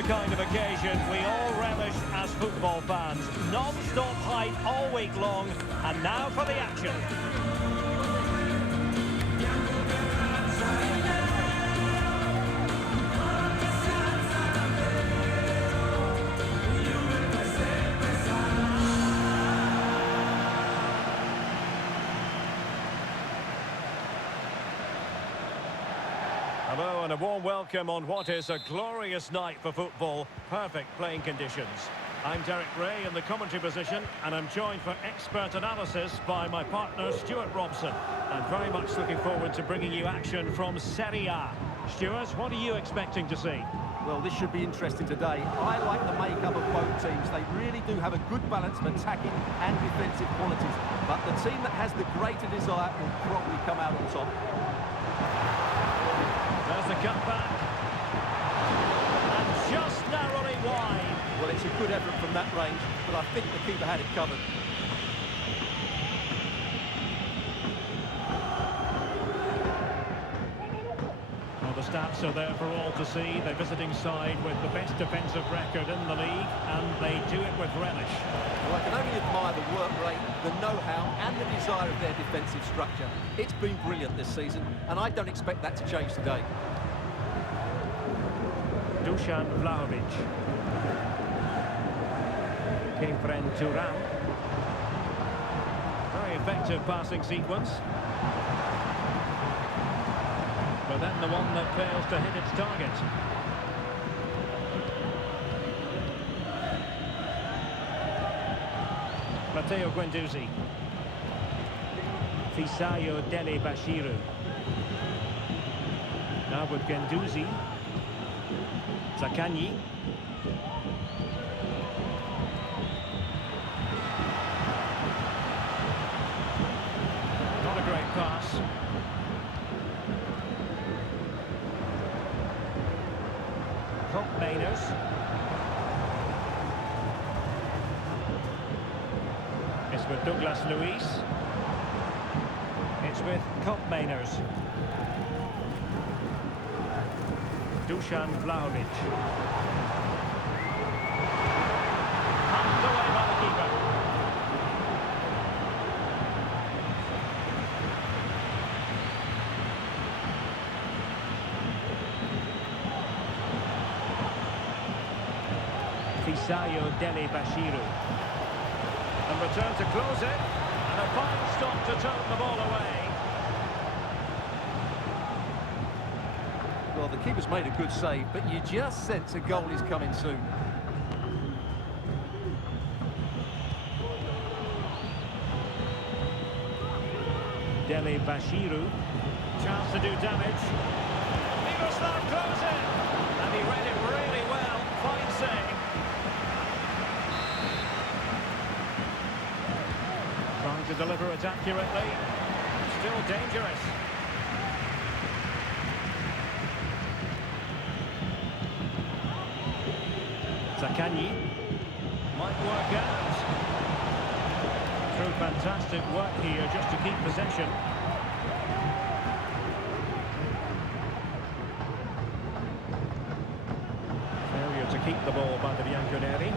the kind of occasion we all relish as football fans. Non-stop hype all week long, and now for the action. Hello and a warm welcome on what is a glorious night for football. Perfect playing conditions. I'm Derek Ray in the commentary position, and I'm joined for expert analysis by my partner Stuart Robson. I'm very much looking forward to bringing you action from Serie A. Stuart, what are you expecting to see? Well, this should be interesting today. I like the makeup of both teams. They really do have a good balance of attacking and defensive qualities. But the team that has the greater desire will probably come out on top. There's the cutback. And just narrowly wide. Well, it's a good effort from that range, but I think the keeper had it covered. Well, the stats are there for all to see. The visiting side with the best defensive record in the league, and they do it with relish. Well, I can only admire the work rate, the know-how, and the desire of their defensive structure. It's been brilliant this season, and I don't expect that to change today. Dusan Vlahovic. Kefren Turan. Very effective passing sequence. But then the one that fails to hit its target. Matteo Guendouzi. Fisayo Dele Bashiru. Now with Guendouzi. Zaccagni. Not a great pass. Mainers. It's with Douglas Luiz. It's with Mainers. Dusan Vlahovic. Pumped away by the keeper. Fisayo Dele Bashiru. And return to Klose. And a fine stop to turn the ball away. Well, the keeper's made a good save, but you just sense a goal is coming soon. Dele Bashiru. Chance to do damage. Miroslav Klose. And he read it really well. Fine save. Trying to deliver it accurately. Still dangerous. Zaccagni. Might work out. True fantastic work here just to keep possession. Failure to keep the ball by the Bianconeri.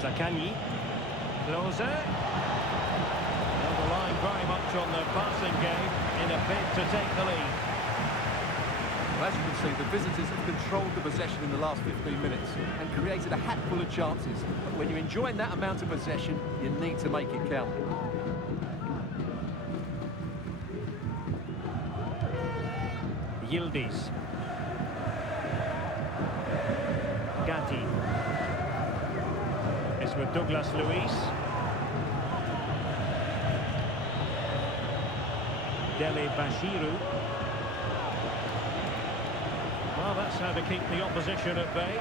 Zaccagni. Klose. Well, relying very much on the passing game in a bid to take the lead. Well, as you can see, the visitors have controlled the possession in the last 15 minutes and created a hatful of chances. But when you're enjoying that amount of possession, you need to make it count. Yildiz. Gatti. It's with Douglas Luiz. Dele Bashiru. Well, that's how to keep the opposition at bay.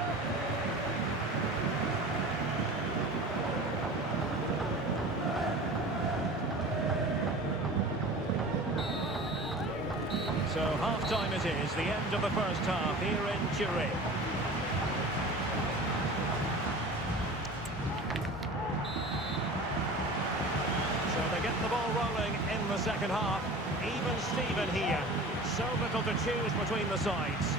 So half-time it is, the end of the first half here in Turin. So they get the ball rolling in the second half. even Steven here. So little to choose between the sides.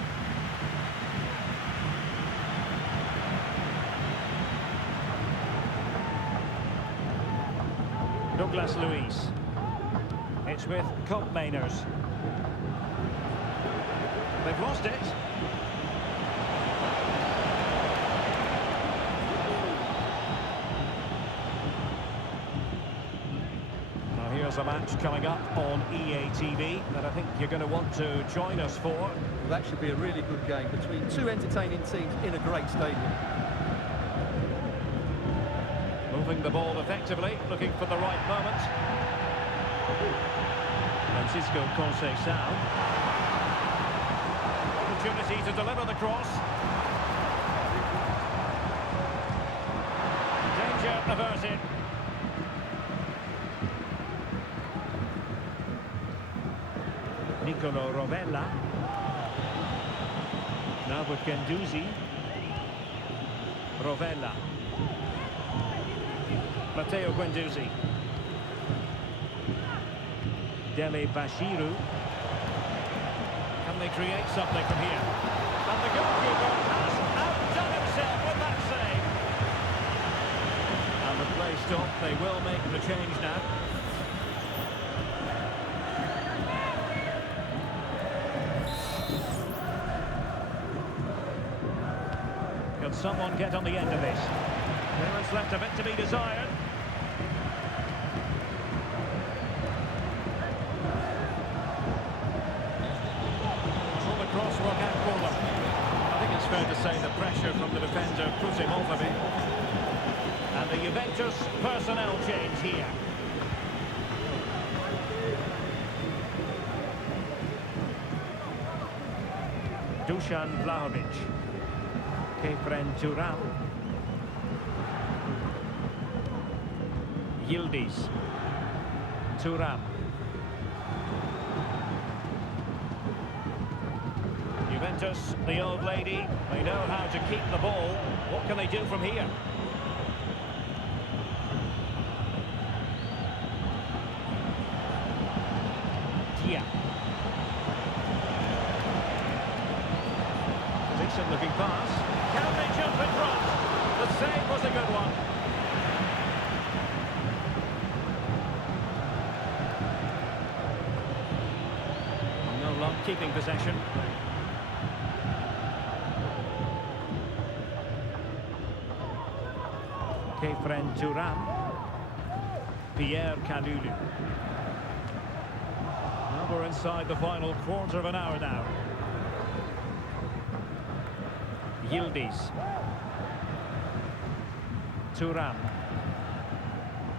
Douglas Luiz. It's with Koopmeiners. They've lost it. Now here's a match coming up on EA TV that I think you're going to want to join us for. Well, that should be a really good game between two entertaining teams in a great stadium. Moving the ball effectively, looking for the right moment. Francisco Conceição. Opportunity to deliver the cross. Danger averted. Nicolo Rovella. Now with Guendouzi. Rovella. Matteo Guendouzi. Dele Bashiru. Can they create something from here? And the goalkeeper has outdone himself with that save. And the play stopped. They will make the change now. Can someone get on the end of this? Clearance left a bit to be desired. Will the cross work out for them? I think it's fair to say the pressure from the defender put him off a bit. And the Juventus personnel change here. Dusan Vlahovic. Kefren Turan. Yildiz. Turan. Juventus, the old lady, they know how to keep the ball. What can they do from here? Tia. Decent looking pass. Can they jump in front? The save was a good one. No luck keeping possession. Kefren Turan. Pierre Kalulu. Now we're inside the final quarter of an hour now. Yildiz. Turan.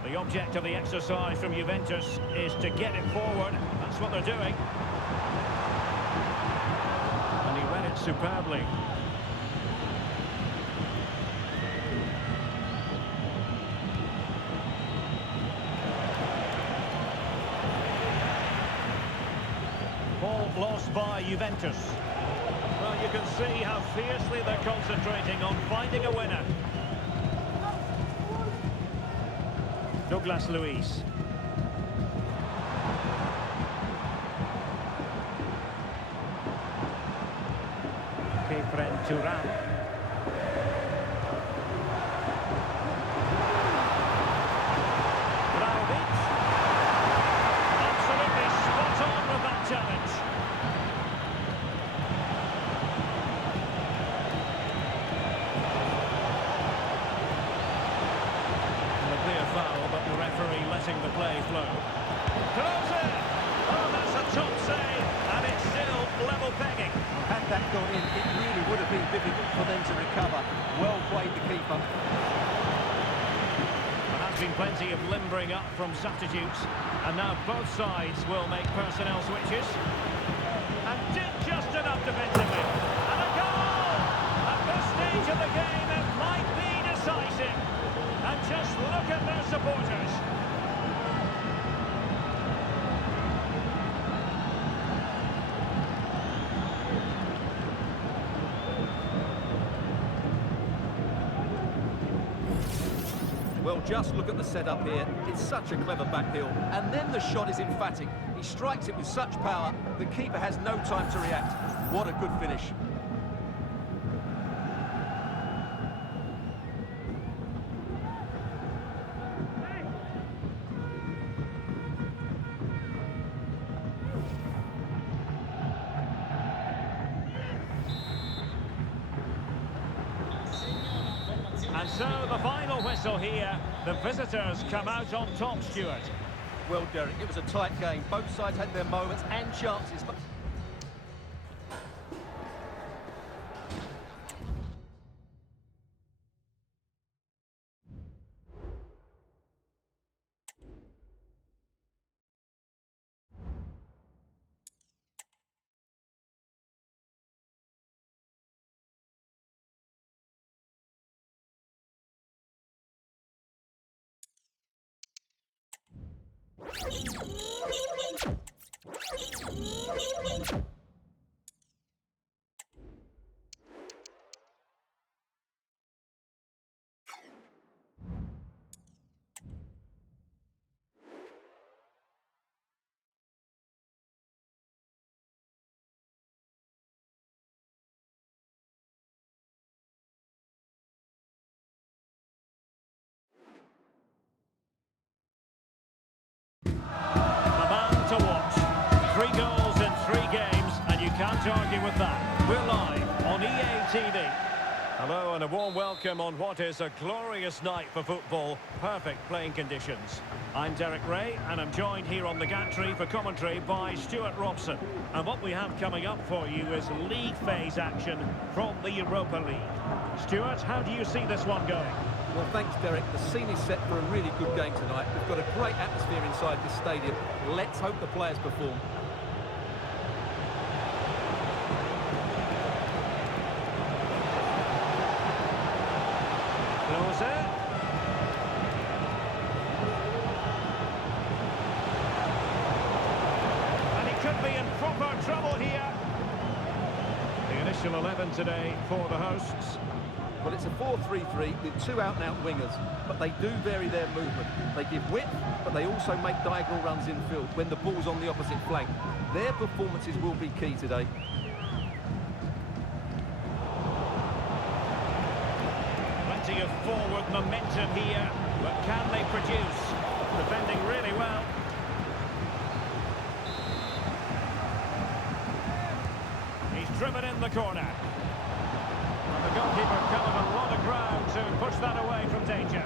The object of the exercise from Juventus is to get it forward. That's what they're doing. And he read it superbly. Ball lost by Juventus. Well, you can see how fiercely they're concentrating on finding a winner. Douglas Luiz. Kefren Turan. Vlahovic. Absolutely spot on with that challenge. Foul, but the referee letting the play flow. Klose! Oh, that's a top save, and it's still level pegging. Had that gone in, it really would have been difficult for them to recover. Well played, the keeper. There has been plenty of limbering up from substitutes, and now both sides will make personnel switches. And did just enough defensively. And a goal! At this stage of the game, it might be decisive. And just look at their supporters. Well, just look at the setup here. It's such a clever back heel. And then the shot is emphatic. He strikes it with such power, the keeper has no time to react. What a good finish. And so the final whistle here. The visitors come out on top, Stuart. Well, Derek, it was a tight game. Both sides had their moments and chances, but... To watch. 3 goals in 3 games, and you can't argue with that. We're live on EA TV. Hello and a warm welcome on what is a glorious night for football. Perfect playing conditions. I'm Derek Ray, and I'm joined here on the gantry for commentary by Stuart Robson. And what we have coming up for you is league phase action from the Europa League. Stuart, how do you see this one going? Well, thanks, Derek. The scene is set for a really good game tonight. We've got a great atmosphere inside this stadium. Let's hope the players perform. Klose. And he could be in proper trouble here. The initial 11 today for the hosts. Well, it's a 4-3-3 with 2 out-and-out wingers, but they do vary their movement. They give width, but they also make diagonal runs infield when the ball's on the opposite flank. Their performances will be key today. Plenty of forward momentum here, but can they produce? Defending really well. He's driven in the corner. And the goalkeeper covered a lot of ground to push that away from danger.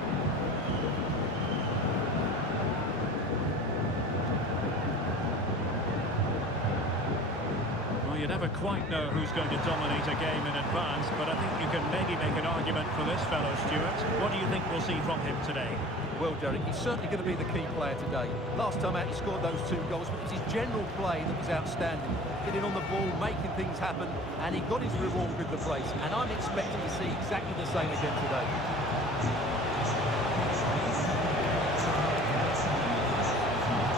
Well, you never quite know who's going to dominate a game in advance, but I think you can maybe make an argument for this fellow, Stuart. What do you think we'll see from him today? Well, Derek, he's certainly going to be the key player today. Last time out, he scored those 2 goals, but it was his general play that was outstanding. Getting on the ball, making things happen, and he got his reward with the brace. And I'm expecting to see exactly the same again today.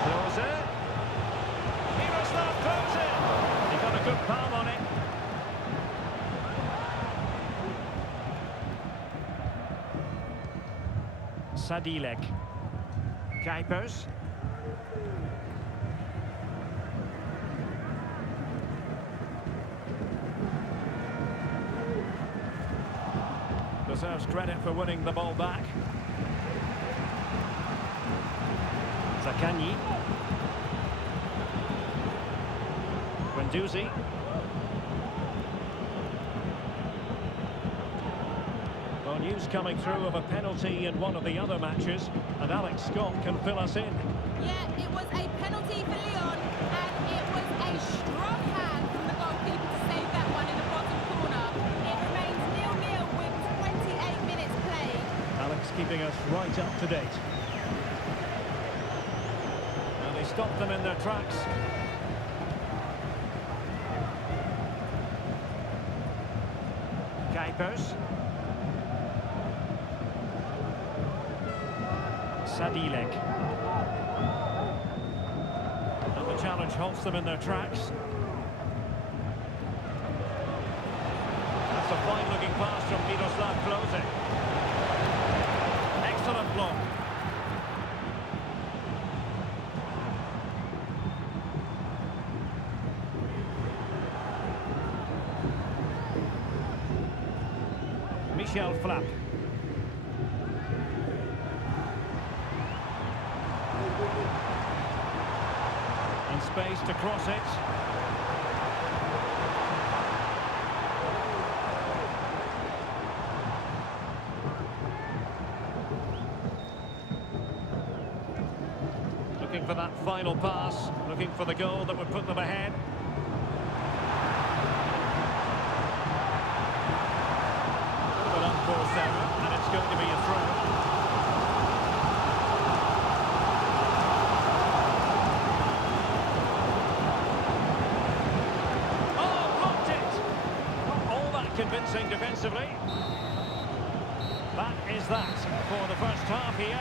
Klose. Miroslav Klose. He got a good palm on it. Sadilek. Kuipers. Deserves credit for winning the ball back. Zaccagni. Guendouzi. Well, news coming through of a penalty in one of the other matches, and Alex Scott can fill us in. Yeah, it was a penalty for Lyon, and it was a strong hand from the goalkeeper to save that one in the bottom corner. It remains 0-0 with 28 minutes played. Alex keeping us right up to date. And they stopped them in their tracks. Kuipers. Sadilek. And the challenge halts them in their tracks. That's a fine-looking pass from Miroslav Klose. excellent block. Michel Flap. And space to cross it. Looking for that final pass, looking for the goal that would put them ahead. But unforced error, and it's going to be a throw. Convincing defensively. That is that for the first half here.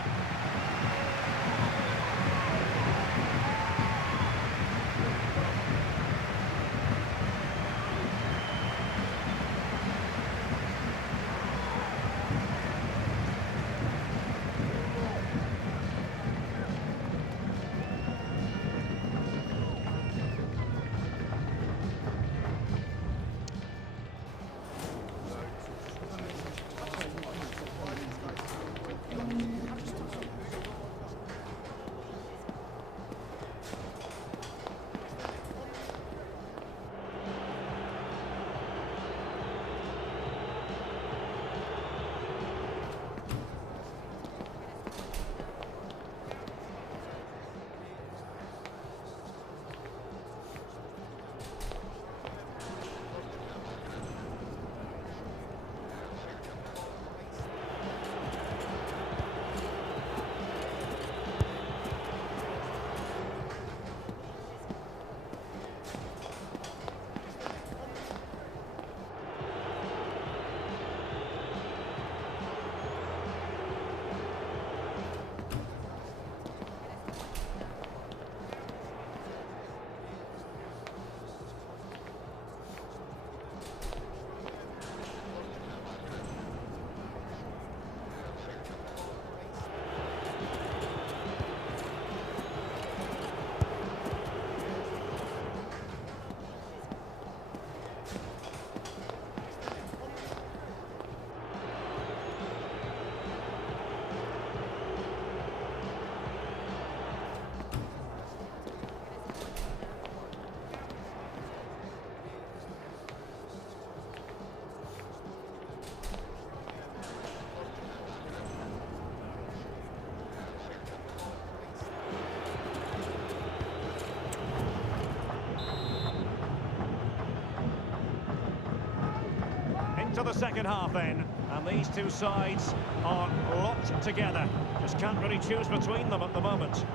To the second half then, and these two sides are locked together. Just can't really choose between them at the moment.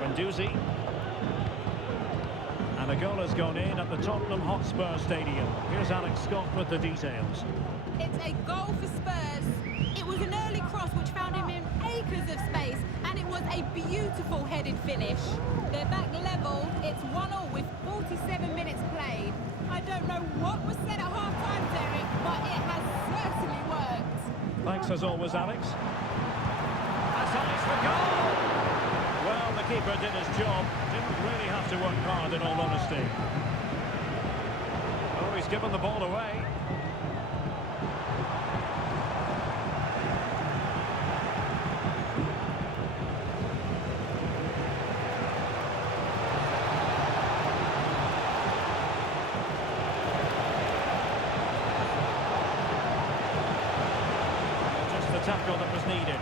Guendouzi. And a goal has gone in at the Tottenham Hotspur Stadium. Here's Alex Scott with the details. It's a goal for Spurs. It was an early cross which found him in acres of space, and it was a beautiful headed finish. They're back level. It's 1-1 with 47 minutes played. I don't know what was said at half-time, Derek, but it has certainly worked. Thanks as always, Alex. That's Alex for goal! Well, the keeper did his job. Didn't really have to work hard, in all honesty. Oh, he's given the ball away. Tackle that was needed.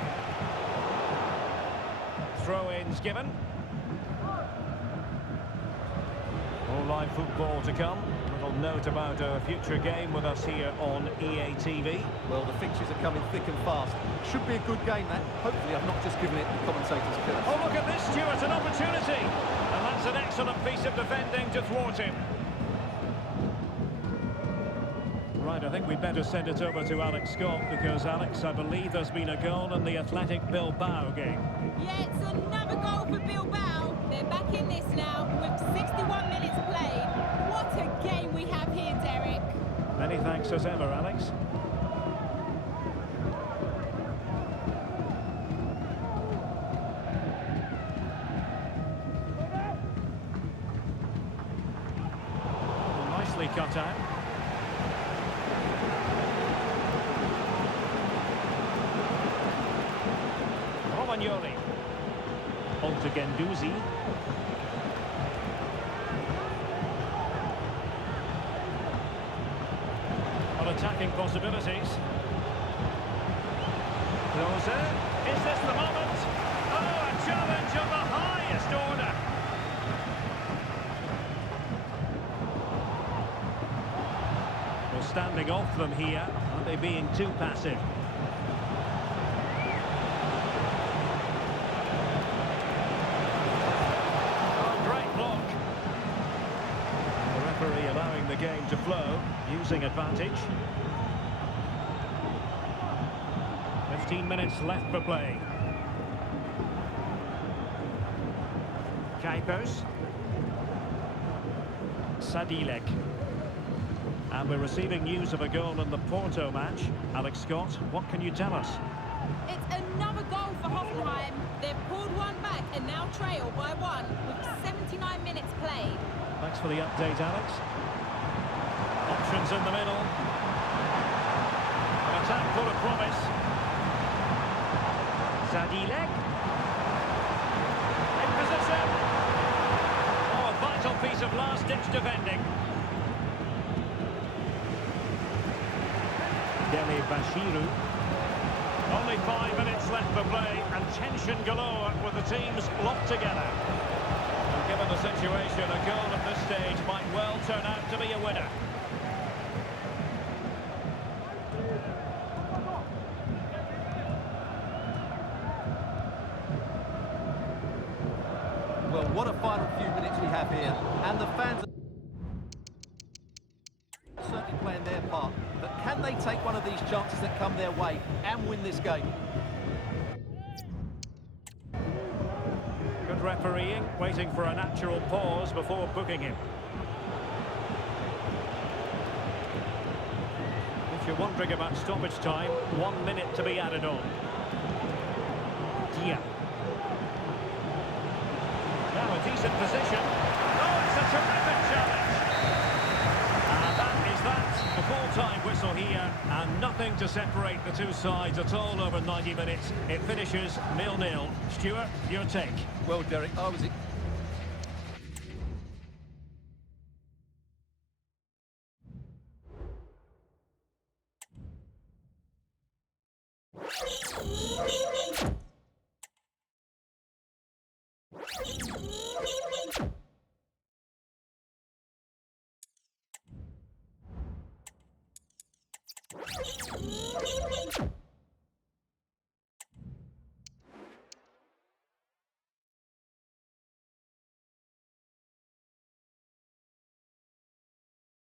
Throw-ins given. All live football to come. Little note about a future game with us here on EA TV. Well, the fixtures are coming thick and fast. Should be a good game, that. Hopefully I've not just given it the commentator's curse. Oh, look at this, Stuart, an opportunity. And that's an excellent piece of defending to thwart him. Right, I think we'd better send it over to Alex Scott because, Alex, I believe there's been a goal in the Athletic Bilbao game. Yeah, it's another goal for Bilbao. They're back in this now with 61 minutes played. What a game we have here, Derek. Many thanks as ever, Alex. cut out. Romagnoli. On to Guendouzi. On attacking possibilities. Klose. Is this the moment? Oh, a challenge of the highest order. Well, standing off them here. Are they being too passive? Allowing the game to flow, using advantage. 15 minutes left for play. Kuipers. Sadilek. And we're receiving news of a goal in the Porto match. Alex Scott, what can you tell us? It's another goal for Hoffenheim. They've pulled one back and now trail by one with 79 minutes played. Thanks for the update, Alex. Options in the middle. An attack full of promise. Sadilek. In position. Oh, a vital piece of last-ditch defending. Dele Bashiru. Only 5 minutes left for play and tension galore with the teams locked together. And given the situation, a goal at this stage might well turn out to be a winner. Well, what a final few minutes we have here. And the fans are certainly playing their part. But can they take one of these chances that come their way and win this game? Good refereeing, waiting for a natural pause before booking him. If you're wondering about stoppage time, 1 minute to be added on. Dia. Now a decent position. Oh, it's a terrific challenge. And that is that. The full-time whistle here, and nothing to separate the two sides at all over 90 minutes. It finishes 0-0. Stuart, your take. Well, Derek, I was...